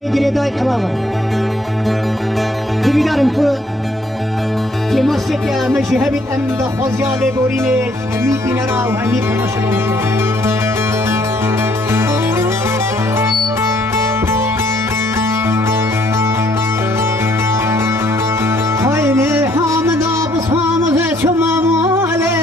Gredai klava. Dividarim ku kemasek ya mejhabit am da khazya le borine hemi dinara و hemi konuşalım. Hayli hamda bushamız çumamale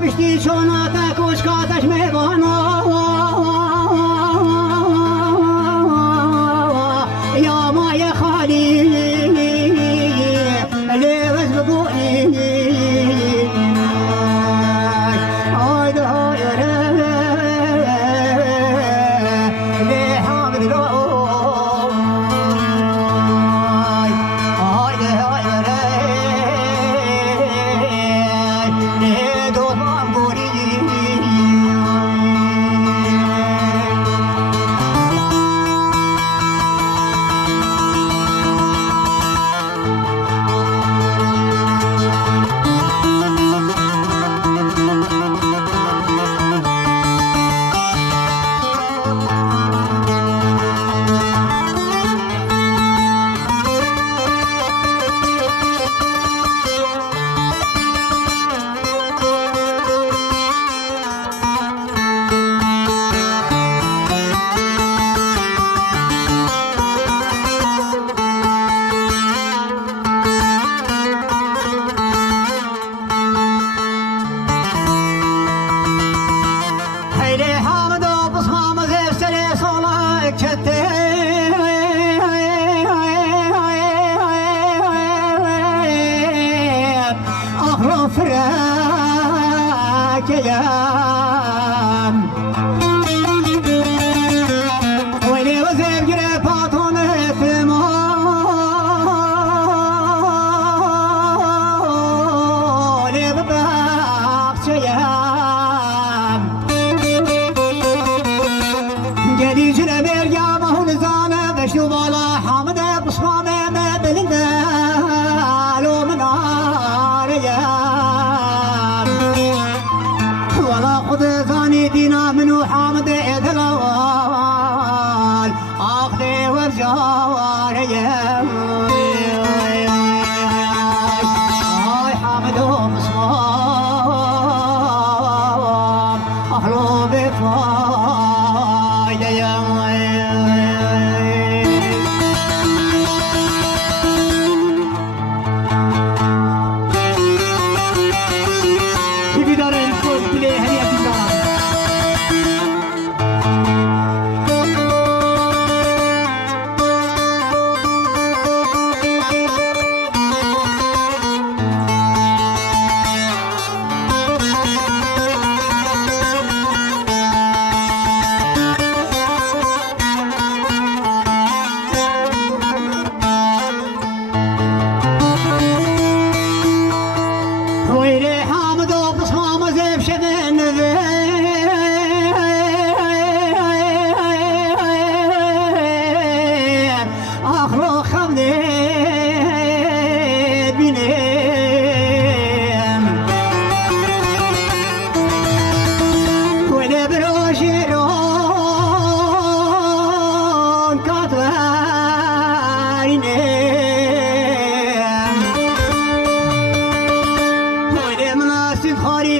پشتی چوناتا کوچکاتش میبانا یا مای خالی لیوز بگونی آی دای لی حامد روی آی دای لی دوام دينا منو حامد إدلال أخذي ورجال يا حامد ومصوام أهلو بفايدة يا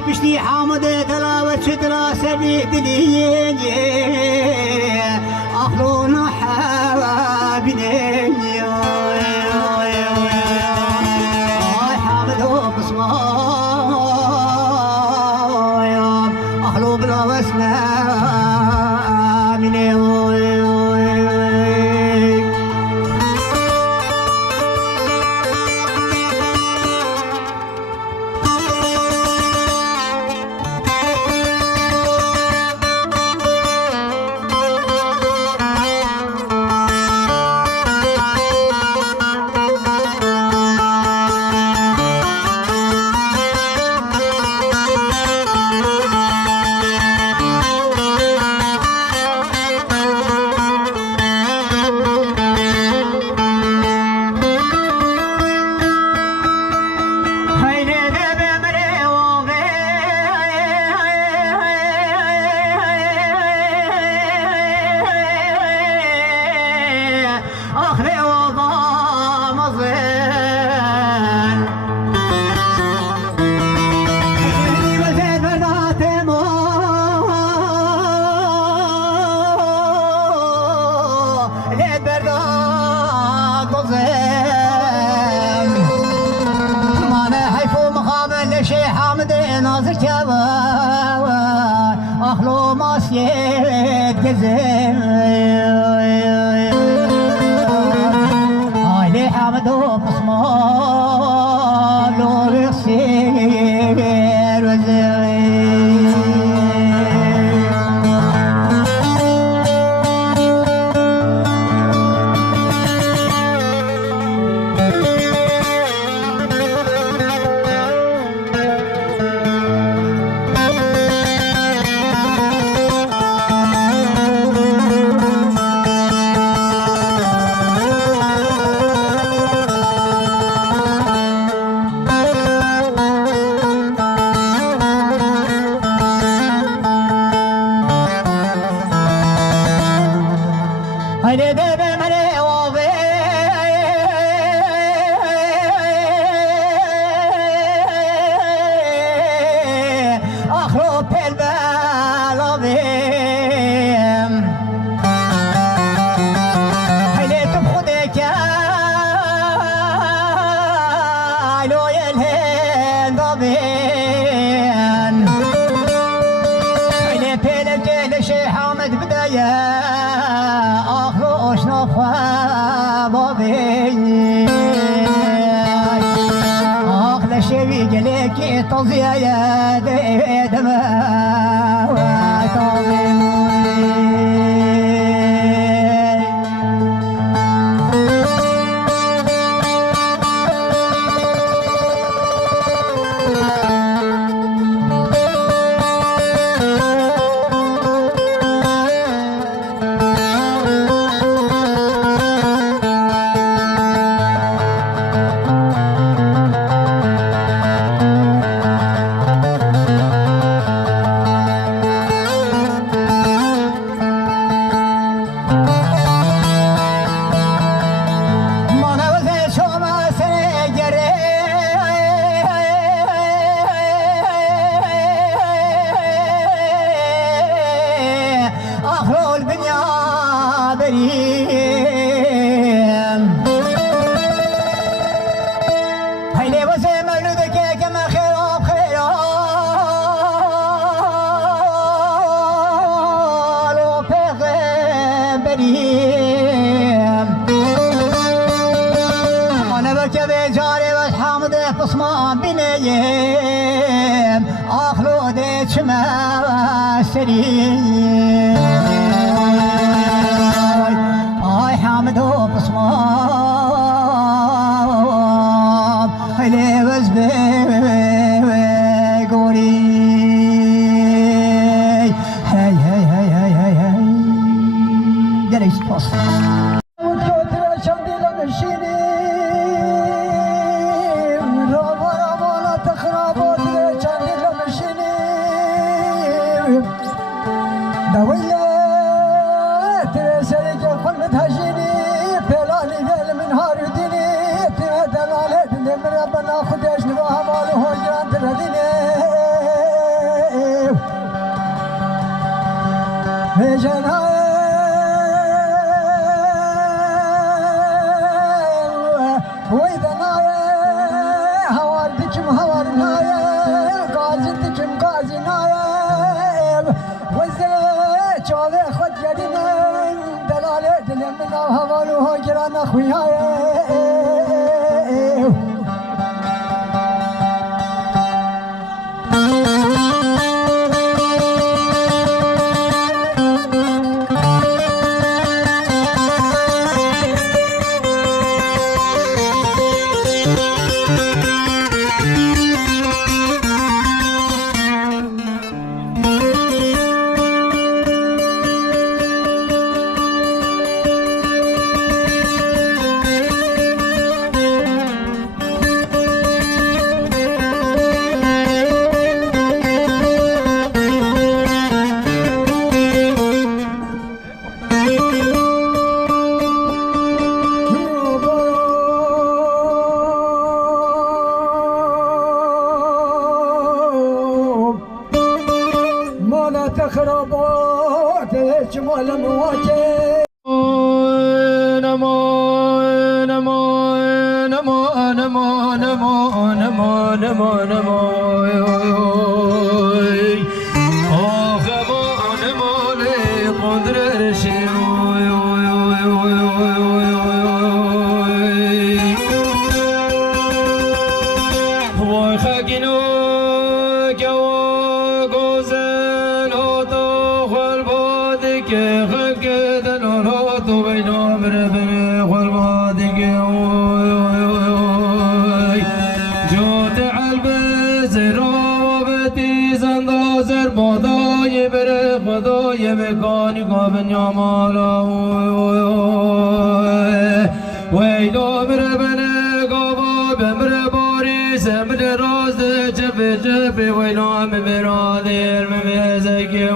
پشتی حامد تلاوت شدرا سبی دلیه اخلونا حوابینه حامد و بصوایم اخلو بلا وسنا منه يابا أخلو ماسيت جزم علي حمدو بصمال وبيصير وزغي هلي دبل ملي وابي أخرب بالبالابي هلي تبخدك لو يلهن ضبين هلي بيلك لشي حامد بداية أخلوش نفخ بابي أخلى شوي جليكي تضيع يا دماء أخلو البنيا بريم هيلي وزي مولودك كما خيراب خيرال وبيغم بريم أنا بكي بجاري بس حامد بصمان بنيم أخلو ديت شما سريم آي حامدو بصمام هلي وزبي قولي هاي هاي هاي هاي هاي هاي جليس بص دويلة ترسلك كل تهجيني بلاني ذل من هارديني تدلالة من ربنا خدش نباها ماله هجران ترديني بجناي وإذا ناي هوار بكم هوار ناي قازي بكم قازي ناي چاوه خود گرینم دلاله دلم بنا هوالو ها گران خویای تخربات جمال مواجه نمو نمو نمو نمو نمو نمو نمو نمو زر بادای بره خدای بکانی گابن یا مالا ویدا بره بنه گابا بمره باری سمر راز چپه چپه ویلا مبرادر ممزکی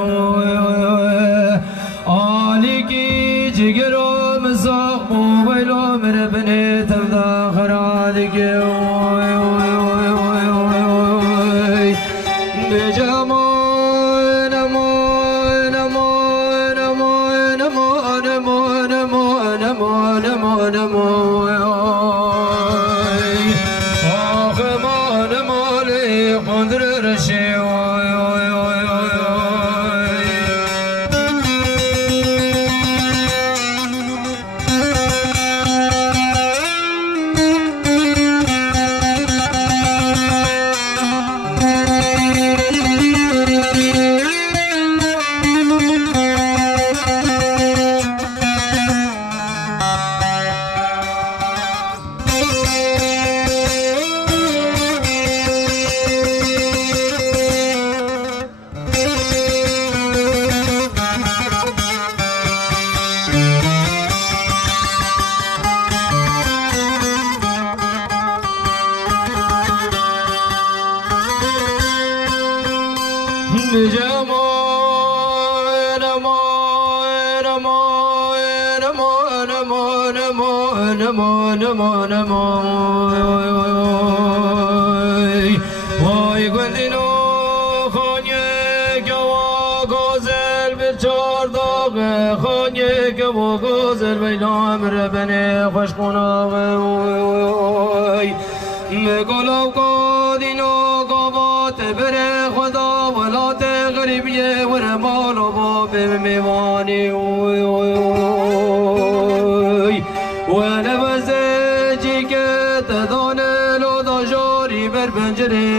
آلی کی جگر و مساق ویلا مره بنه تفدا خرادکی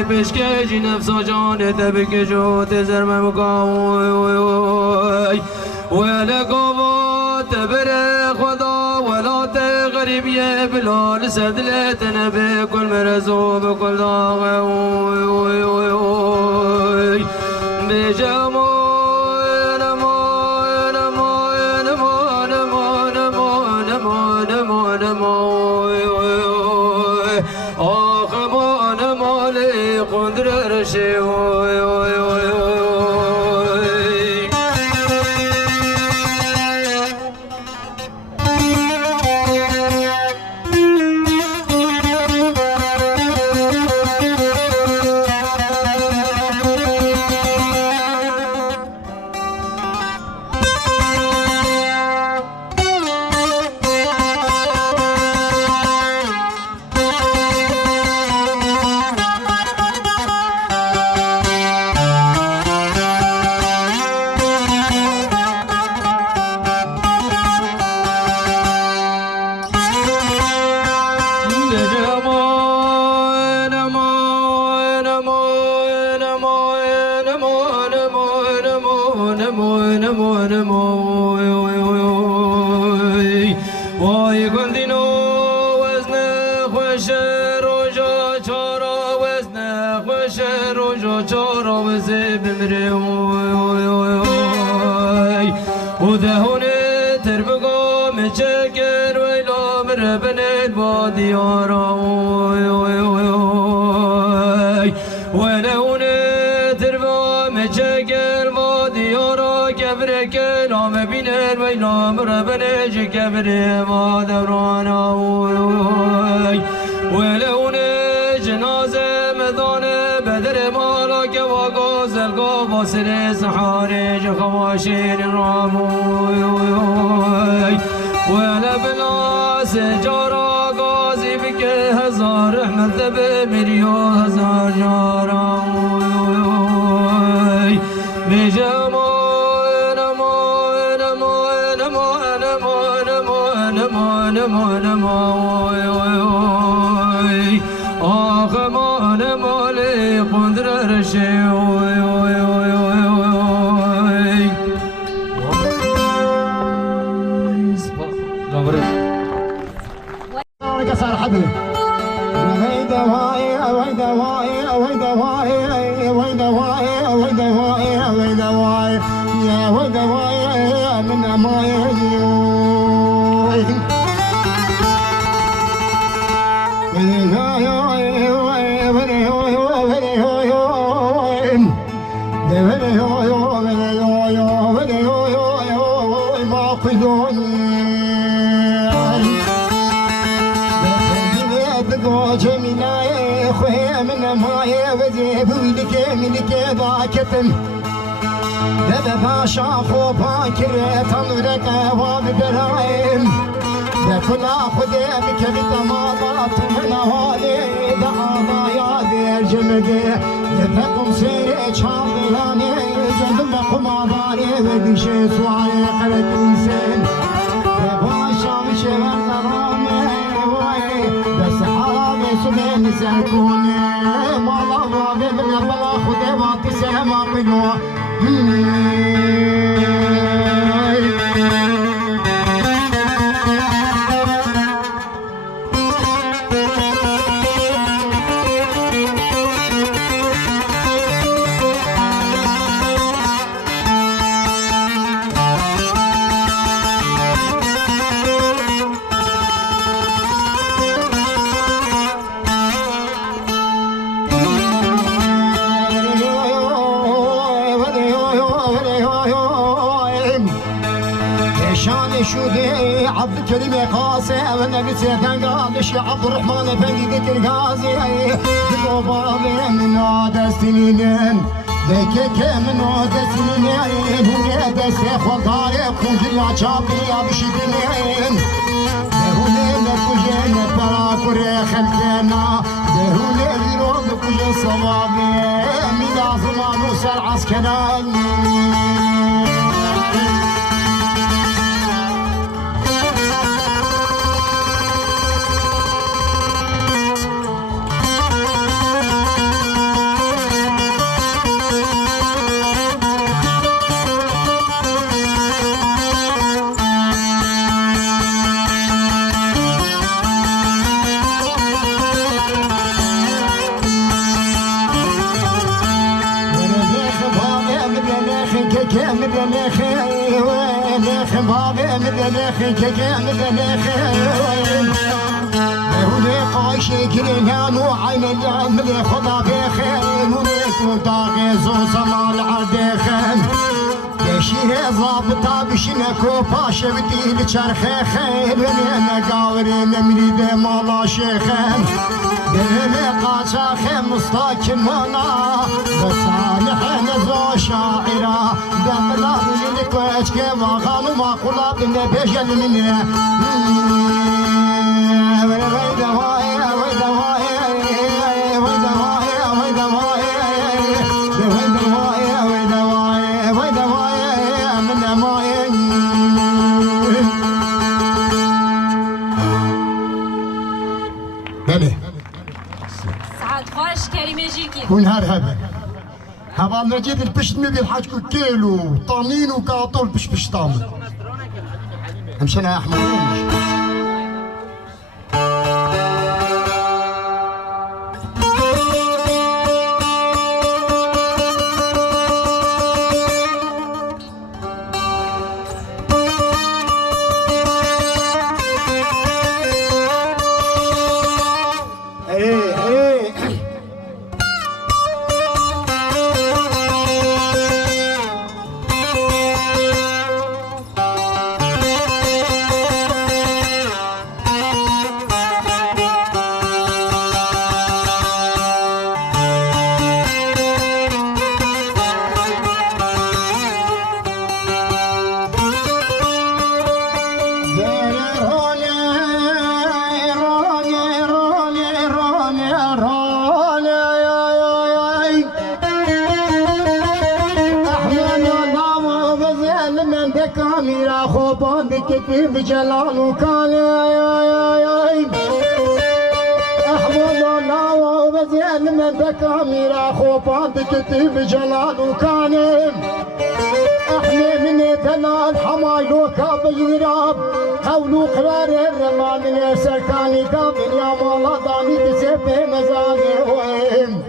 بشکجی نفسا جان تبک جو تزر ممکاوی ولا قوات بر خدا ولا تغرب يا بلال سدلتنا بكل مرزو بكل ضاغي بجمال ويدا واي ويدا واي ويدا واي ويدا واي بيتن دبا باشا خوبا كريتان ورقا وببرايم دكنا خدي بكبت ماضات من هالي دعانا يا دير جمدي يبقم سيري چاندلاني جندم بقم آباري وبيشي سواري قرد إنسان باشا مشوار نرامي بس حرامي سمين سركوني مالا وابي من بلا خدي واتي سلما بلو شودي عبد الكريم قاسي والنبي سيدنا قادش عبد الرحمن افندي ذكر غازي بابا من هذا السنين ذيك من هذا السنين هو دس خضاري كوجيا شاطري يا بشدين هوني نكوجين براكوري خلقنا هوني يروح كوجي صوابي من زمان وسر عسكران مدلخي كجام مدلخي هوني قايشي كرينان وعين العمل خدا بخير ونيك طاغي زوز مال عدخن يشير ضابطا بشنكو باشا بدي لشرخي خير ونينا قاوري نمريد مالا شيخن بهمي قاچاخي مستاكمانا بصالح نزو شاعرا دقلا منك واشكي وغانو ما قلا بنا بيجل مني ويدا وايا ويدا وايا ويدا وايا ويدا وايا ويدا وايا ويدا وايا ويدا وايا من مايا بله سعد خوش كريمة جيكي كون هذا هذا نجيب البشت مي بالحاج كيلو طامين وكاطول بش طامن همشنا يا احمد كاميرا خوبان بكتي بجلال وكالي أحمد الله وزين من كاميرا خوبان بكتي بجلال وكالي احنا من دلال حمايلو كابيراب قولو قرار الرمان سركاني كابل يا مولا داني تسيب مزاني وين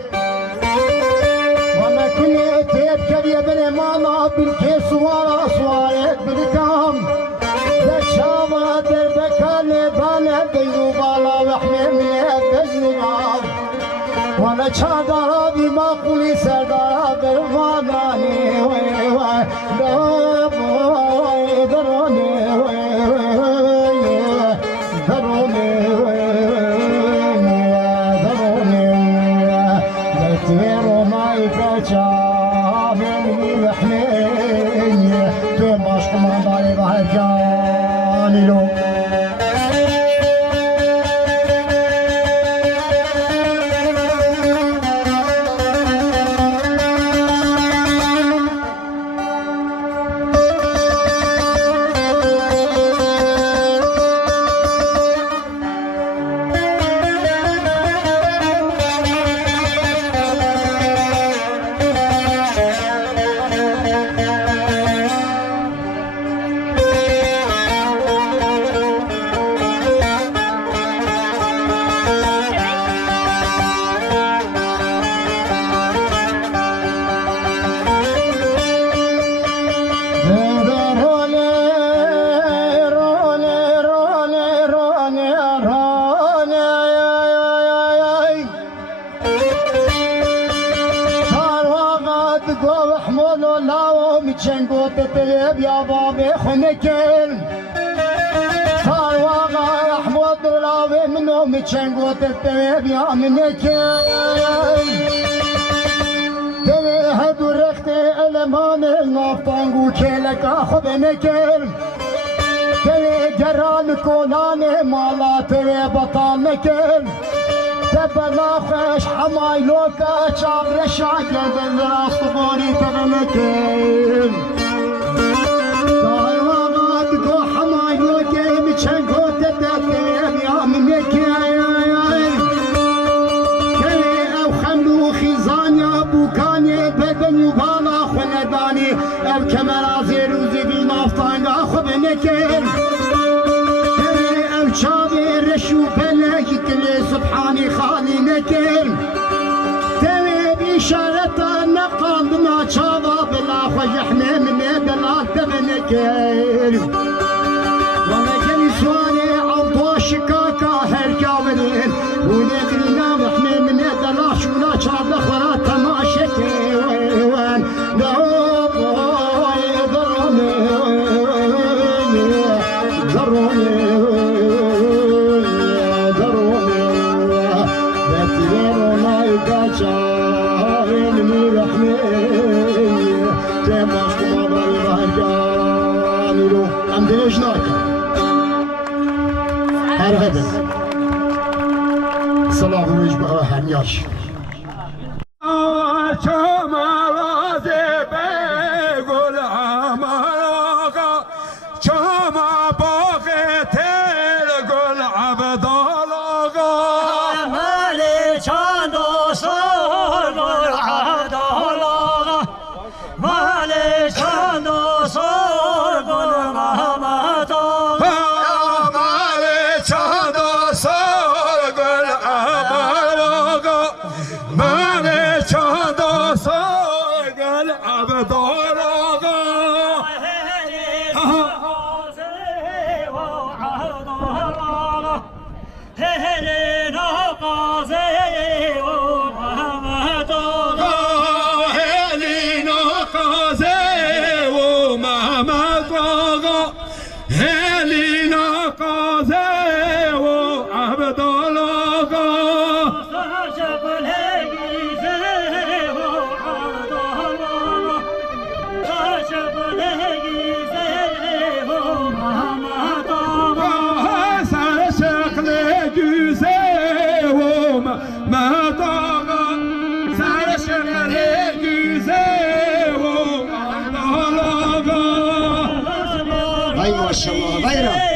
وانا كنت تبكي بني مالا بالكيس ورا صواريك بالكام دشاما دربكان بانا بينو بالا وحمي من بجنباب وانا چادارا بما قولي سردارا برماناني وي وي دروني وي دروني وي دروني بتويرو ماي بچا عشق ما بالي بهرجاني له چنگو تطیب یا باب خنکل سارواغا احمد راوی منو می چنگو تطیب یا منکل دوی هدو رخت علمان نافتانگو کلکا خوب نکل دوی گران کولان مالا توی بطال نکل تبلا خوش حمايلوكا شابر شاكر بالراس طبوري تبنكين صايوغات كو حمايلوكا مچنكو تتكيب يا منكين كلي او خملو خيزان يا بوكاني بدن يبالا خنداني او كمرا زيروزي بالنافتان اخو بنكين شابي رشو بلاك كل سبحاني خالي نكل توي بشارة نقض ما شابا بلا خجحنا من دلال تبنكل وانا كل سواني عضو شكاكا هركابنين ونبرنا وحنا من دلال شونا شاب لخورا تماشكي وين ضروني صلاة ويجبها هنياش ما شاء الله غيره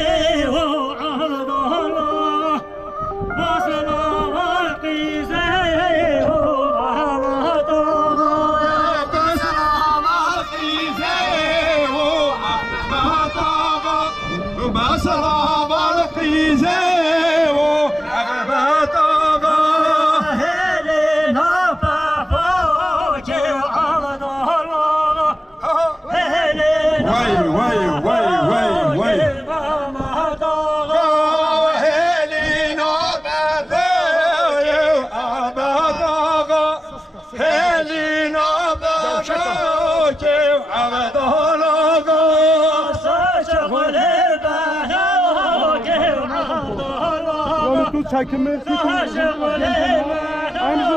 çekilmesi aynı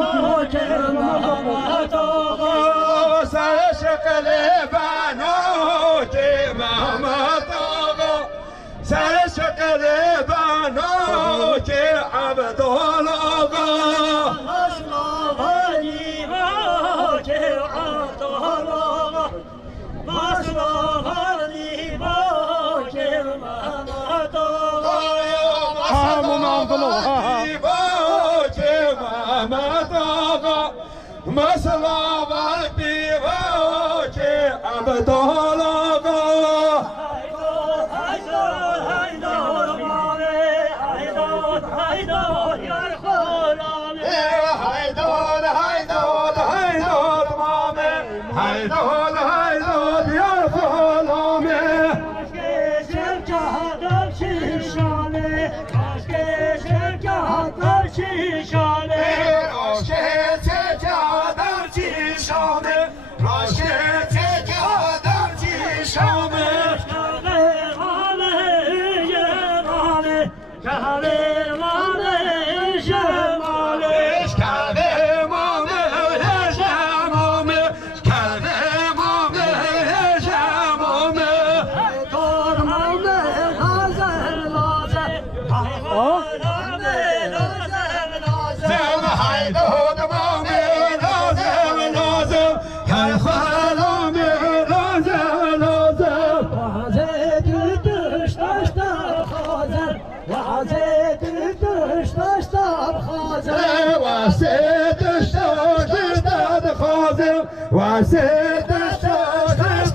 وسيد الشاشة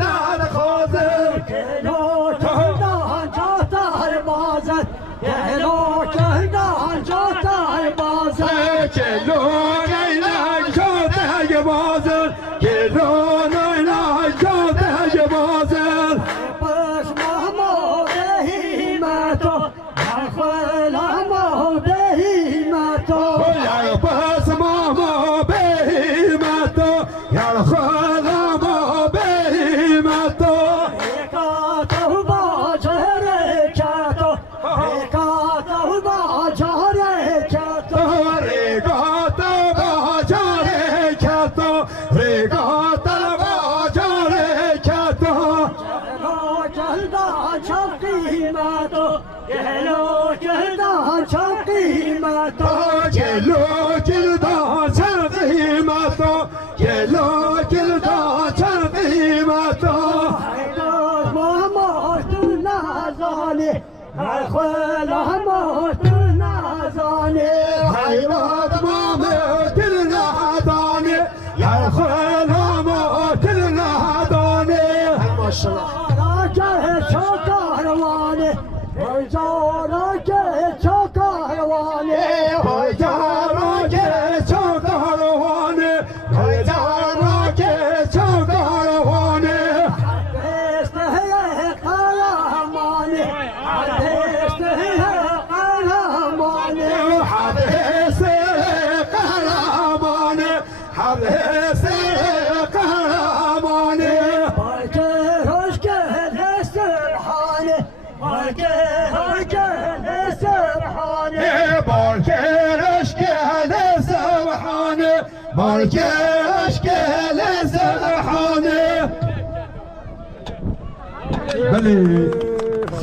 خازم كيلو كهدان جاتا المازن كيلو كهدان جاتا المازن كيلو نيلان جاتا المازن كيلو نيلان جاتا المازن بس مهمو بهيمتو يخوي لهمو بهيمتو بس مهمو بهيمتو يا خلما بهيمتو ريكاتو باجريكاتو ريكاتو باجريكاتو ريكاتو باجريكاتو ريكاتو باجريكاتو جلو جلدان شقيماتو جلو جلدان شقيماتو جلو جلدان شقيماتو جلو جلدان شقيماتو حيدر ما موت النازاني الخيل موت النازاني حيدر ما موت النازاني يا الخيل موت النازاني ما شاء الله راجع شكرواني وجارك شكرواني وجارك شكرواني وجارك شكرواني حدثته قهرماني حدثته قهرماني حدثته قهرماني حدثته قهرماني بركه كل سبحانه بركه كل سبحانه بركه كل سبحانه بركه كل سبحانه بلي